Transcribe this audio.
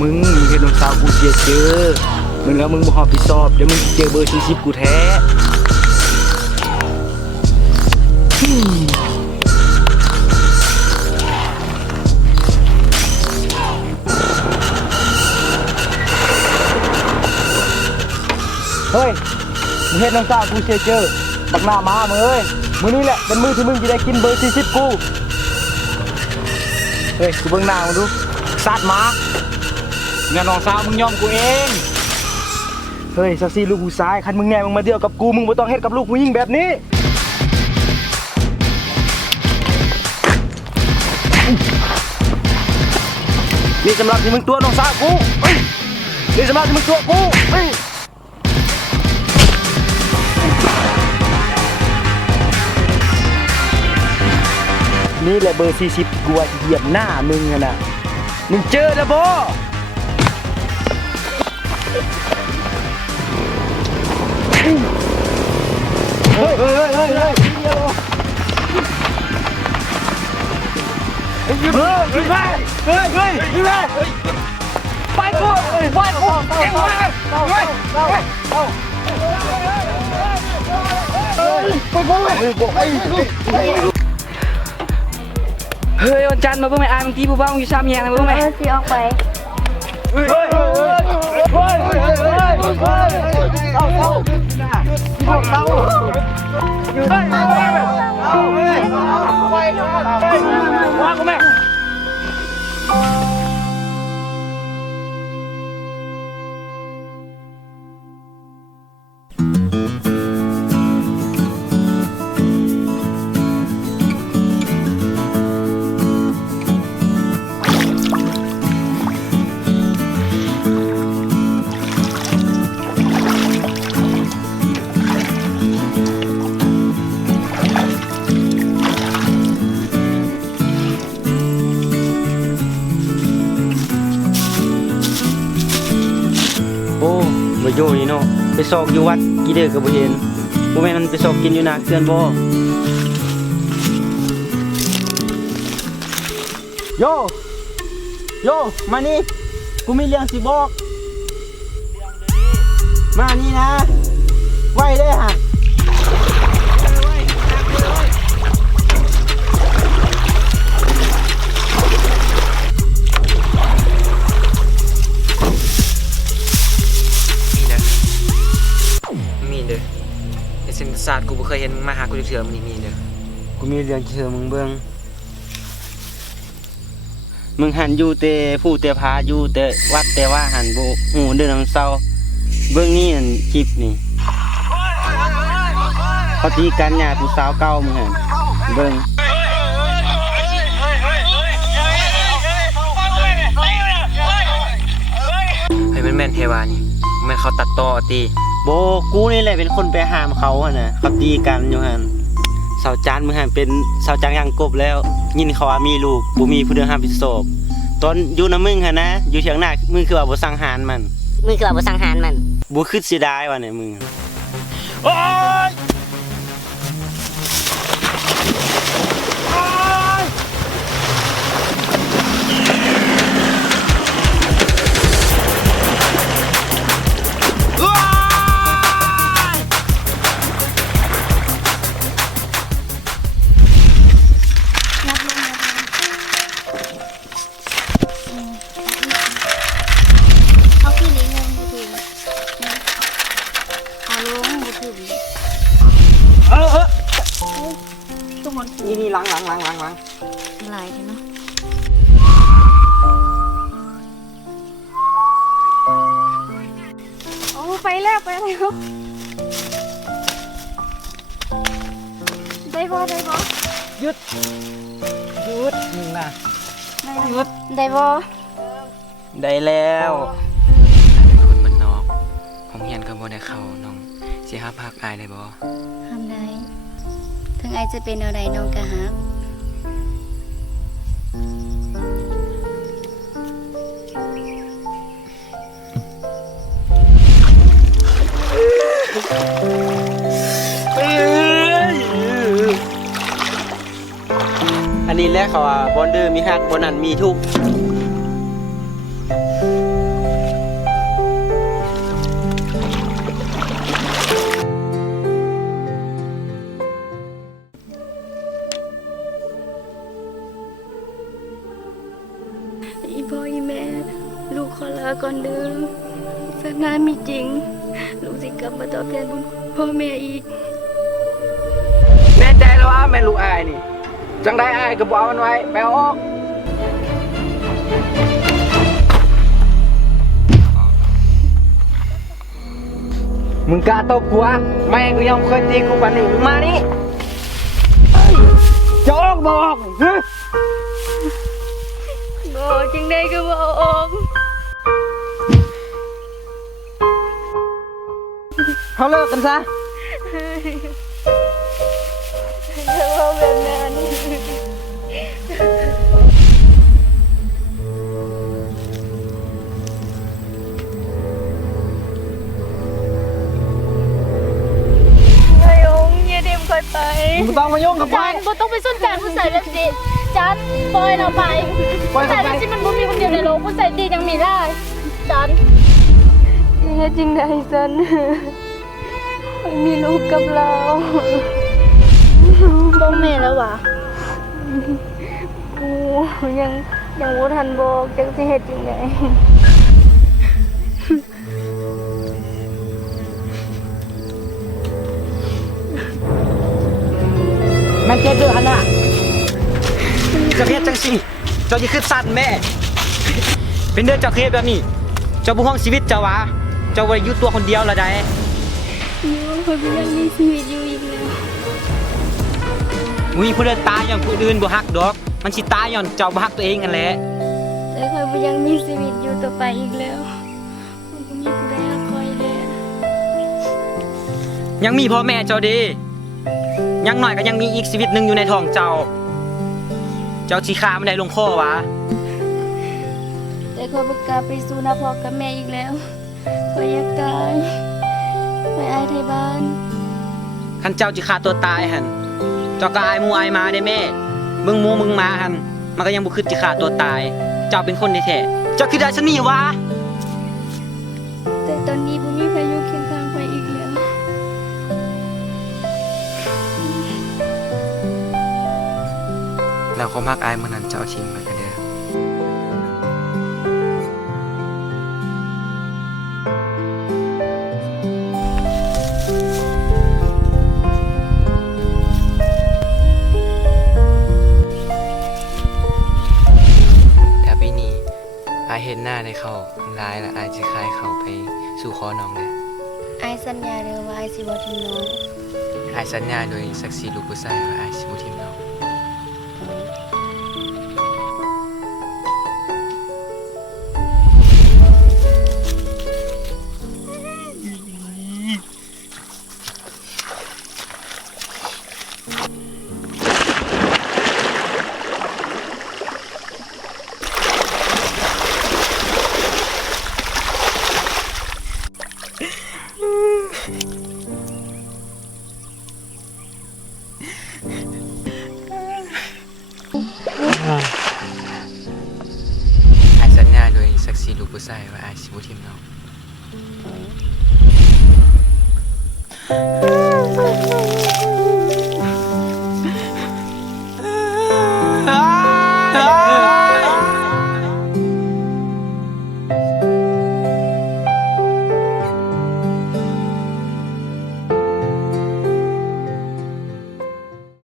มึงเห็นน้องสาวกูเจอมึงแล้วมึงบ่หอบผิดชอบเดี๋ยวมึงเจอเบอร์40กูแท้เฮ้ยมึงเห็นน้องสาวกูเจอบักหน้ามามึงเอ้ยมื้อนี้แหละเป็นมื้อที่มึงจะได้กินเบอร์40กูเฮ้ยกูเบิ่งหน้ามึงดูซาดมาเนี่ยน้องสาวมึงยอมกูเองเฮ้ยซักซี่ลูกผู้ชายคันมึงแน่มึงมาเดียวกับกูมึงบ่ต้องเฮ็ดกับลูกผู้หญิงแบบนี้นี่สำหรับที่มึงตัวน้องสาวกูนี่สำหรับที่มึงตัวกูนี่แหละเบอร์40กูว่าเหยียบหน้ามึงอะนะมึงเจอแล้วบ่เฮ้ยไปกูเก่งมากเฮ้ยวันจันทร์มาเพิ่งไม่อายมึงตีผู้บ้ามึงอยู่ซ้ำแยงนะเพิ่งไหมสิออกไปว่ากูแม่บ่โยนี่เนาะไปซอกอยู่วัดกี่เด้อก็บ่เห็นบ่แม่นมันไปซอกกินอยู่นาเกือนบ่โยมานี่กูมีเรื่องสิบอกมานี่นะไว้เลยฮะเส้นศาสตร์กูบ่เคยเห็นมึงมาหากูเถื่อมึงนี่เด้อกูมีเรื่องเชื่อมึงเบิ่งมึงหันอยู่แต่ผู้แต่พาอยู่แต่วัดแต่ว่าหันบ่ฮู้เรื่องน้ำเศร้าเบิ่งนี่นั่นคลิปนี่เขาตีกันหญ้าผู้สาวเก่ามึงหั่นเบิ่งเฮ้ยแม่นเทวานี่แม่นเขาตัดต่อติโบกูนี่แหละเป็นคนไปห้ามเขาอะนะเขาตีกันอยู่ฮันสาวจานมึงหันเป็นสาวจางยังกบแล้วยินเขาว่ามีลูกบ่มีผู้เดือห้ามผิดศพตอนอยู่น้ำมึงฮะนะอยู่เถียงหน้ามึงคือว่าบ่สังหารมันบ่คิดเสียดายว่ะเนี่ยมึงโอ๊ยนี่ล้างหลายเนาะโอ้ไปแล้วได้บ่หยุดมึงนะหยุดได้บ่ได้แล้วคนมันนอกผมเห็นเขาบ่ได้เข้าน้องสิหาพักอายได้บ่ทำได้ถึงไอจะเป็นอะไรน้องกะฮักอันนี้แหละเขาว่าบอนเดอร์มีฮักบอนนั้นมีทุก ขอลาก่อนเด้อสัญญามีจริง ลูกสิกลับมาตอบแทนบุญคุณพ่อแม่อีก แน่ใจแล้วว่าแม่ลูกอายนี่ จังได้อายก็บอกมันไว้ไปเอาออกมึงกล้าตบกูวะแม่กูยังเคยตีกูปานนี้มึงมานี่จะออกบอกฮึ บอกจังได้ก็บอกออก เขาเลิกกันซะ จะบอกแบบนั้น ไอ้องค์อย่าเดมคอยไป มึงต้องมายุ่งกับกู จันบ่ต้องไปสนใจผู้ใส่แบบสิจันปล่อยเราไป ปล่อย ผู้ เขา ใส่ ไป แบบสิมันบ่มีคนเดียวในโลกผู้ใส่ดียังมีได้จัน แท้จริงได้สันไม่มีลูกกับเรา บ่แม่แล้ววะ กูยังบ่ทันบอกจักสิเฮ็ดจังได๋ แม่เจ็บด้วยฮันน่ะ เจ้าเฮ็ดจังซี่เจ้าสิคือสั่นแม่ เป็นเด้อเจ้าเฮ็ดแบบนี้ เจ้าบ่ห่วงชีวิตเจ้าวะเจ้าบ่ได้อยู่ตัวคนเดียวละได้ อยู่คนก็ยังมีชีวิตอยู่อีกแล้ว มีผู้ใดตายย้อนผู้อื่นบ่ฮักดอก มันสิตายย้อนเจ้าบ่ฮักตัวเองนั่นแหละ แต่คอยบ่ยังมีชีวิตอยู่ต่อไปอีกแล้วมันก็มีผู้ใดรักคอยแล้ว ยังมีพ่อแม่เจ้าเดียังน้อยก็ยังมีอีกชีวิตหนึงอยู่ในท้องเจ้า เจ้าสิฆ่ามันได้ลงคอวะ แต่คอยบ่กล้าไปสู่หน้าพ่อกับแม่อีกแล้วคอยอยากตายไปอายไทยบ้าน คันเจ้าสิฆ่าตัวตายหั่นเจ้าก็อายหมู่อายหมาได้แม่มึงหมู่มึงหมาหั่นมันก็ยังบ่คิดสิฆ่าตัวตาย เจ้าเป็นคนแท้ๆเจ้าคือได้ซะนี่วะ แต่ตอนนี้บ่มีใครอยู่เคียงข้างคอยอีกแล้ว แล้วความฮักอายมื้อนั้นเจ้าทิ้งไปกันเด้อแต่ปีนี้อายเห็นหน้าในเขาร้ายและอายสิคายเขาไปสู่ขอน้องแล้ว อายสัญญาเด้อว่าอายสิบ่ทิ้งน้อง อายสัญญาโดยศักดิ์ศรีลูกผู้ชายว่าอายสิบ่ทิมน้อง อายสัญญาโดยศักดิ์ศรีลูกผู้ชายว่าอายสิบ่ทิมน้อง